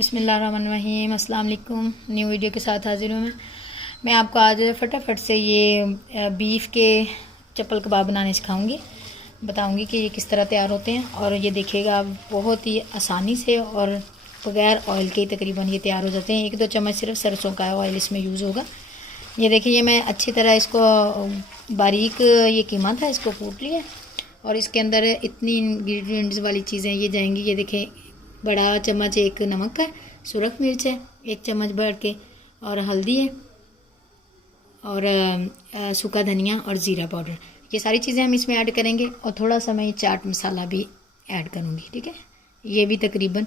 बिस्मिल्लाहिर्रहमानिर्रहीम, अस्सलाम वालेकुम। न्यू वीडियो के साथ हाजिर हूँ मैं आपको आज फटाफट से ये बीफ के चप्पल कबाब बनाने सिखाऊंगी। बताऊंगी कि ये किस तरह तैयार होते हैं और ये देखिएगा आप बहुत ही आसानी से और बग़ैर ऑयल के तकरीबन ये तैयार हो जाते हैं। 1-2 चम्मच सिर्फ सरसों का ऑयल इसमें यूज़ होगा। ये देखिए, ये मैं अच्छी तरह इसको बारीक ये कीमा था, इसको कूट लिया और इसके अंदर इतनी इंग्रेडिएंट्स वाली चीज़ें ये जाएंगी। ये देखें, बड़ा चम्मच एक नमक है, सुरख मिर्च है 1 चम्मच भर के, और हल्दी है, और सूखा धनिया और ज़ीरा पाउडर। ये सारी चीज़ें हम इसमें ऐड करेंगे और थोड़ा सा मैं चाट मसाला भी ऐड करूँगी। ठीक है, ये भी तकरीबन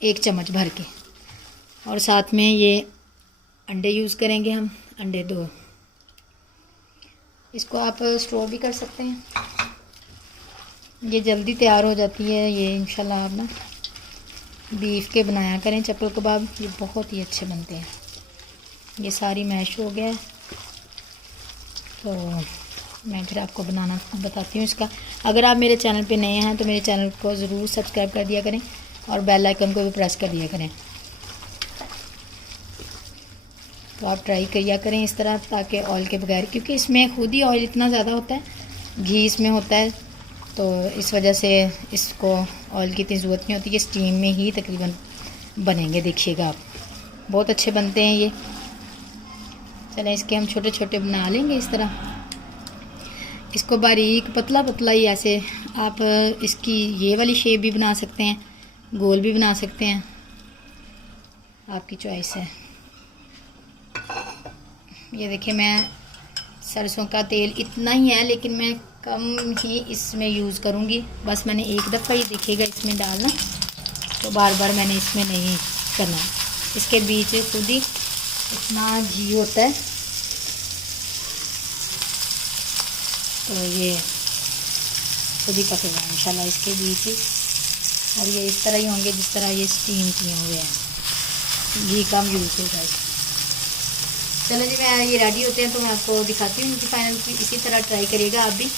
1 चम्मच भर के, और साथ में ये अंडे यूज़ करेंगे हम, अंडे 2। इसको आप स्टोर भी कर सकते हैं, ये जल्दी तैयार हो जाती है। ये इंशाल्लाह आप ना बीफ के बनाया करें चप्पल कबाब, ये बहुत ही अच्छे बनते हैं। ये सारी मैश हो गया है, तो मैं फिर आपको बनाना बताती हूँ इसका। अगर आप मेरे चैनल पे नए हैं तो मेरे चैनल को ज़रूर सब्सक्राइब कर दिया करें और बेल आइकन को भी प्रेस कर दिया करें। तो आप ट्राई किया करें इस तरह, ताकि ऑयल के बगैर, क्योंकि इसमें खुद ही ऑयल इतना ज़्यादा होता है, घी इसमें होता है, तो इस वजह से इसको ऑयल की इतनी ज़रूरत नहीं होती। ये स्टीम में ही तकरीबन बनेंगे, देखिएगा आप, बहुत अच्छे बनते हैं ये। चलें, इसके हम छोटे छोटे बना लेंगे इस तरह। इसको बारीक पतला पतला ही ऐसे आप इसकी ये वाली शेप भी बना सकते हैं, गोल भी बना सकते हैं, आपकी चॉइस है। ये देखिए, मैं सरसों का तेल इतना ही है, लेकिन मैं कम ही इसमें यूज़ करूँगी। बस मैंने एक दफ़ा ही देखिएगा इसमें डालना, तो बार बार मैंने इसमें नहीं करना। इसके बीच खुद ही इतना घी होता है, तो ये खुद ही पकेगा इंशाल्लाह इसके बीच ही। और ये इस तरह ही होंगे जिस तरह ये स्टीम किए हुए हैं, घी कम यूज़ होगा इसमें। चलो जी, मैं ये रेडी होते हैं तो मैं आपको दिखाती हूँ कि फाइनल की। इसी तरह ट्राई करिएगा, आप भी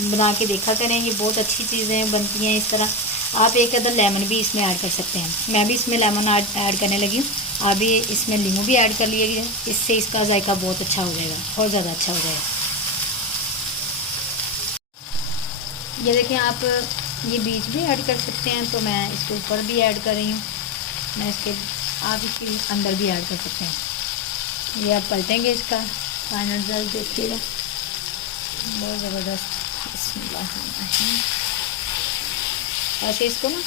बना के देखा करें, ये बहुत अच्छी चीज़ें बनती हैं इस तरह। आप एक अदर लेमन भी इसमें ऐड कर सकते हैं, मैं भी इसमें लेमन ऐड करने लगी हूँ। आप भी इसमें नींबू भी ऐड कर लीजिए, इससे इसका जायका बहुत अच्छा हो जाएगा, बहुत ज़्यादा अच्छा हो जाएगा। ये देखें, आप ये बीज भी ऐड कर सकते हैं, तो मैं इसके ऊपर भी ऐड कर रही हूँ। मैं इसके आप इसके अंदर भी ऐड कर सकते हैं। ये आप पलटेंगे, इसका फाइनल रिजल्ट देखिएगा, बहुत ज़बरदस्त। ऐसे इसको ना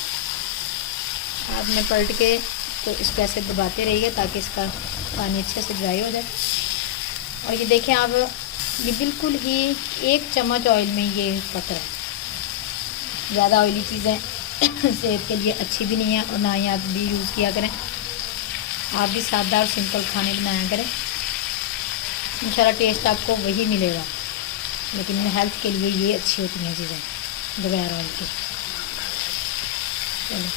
आपने पलट के, तो इसको ऐसे दबाते रहिए ताकि इसका पानी अच्छे से ड्राई हो जाए। और ये देखें आप, ये बिल्कुल ही 1 चम्मच ऑयल में ये पक रहा है। ज़्यादा ऑयली चीज़ें सेहत के लिए अच्छी भी नहीं है, और ना ही आप भी यूज़ किया करें। आप भी सादा और सिंपल खाने बनाया करें, इंशाल्लाह टेस्ट आपको वही मिलेगा। लेकिन हेल्थ के लिए ये अच्छी होती हैं चीज़ें बगैर ऑयल के। चलो।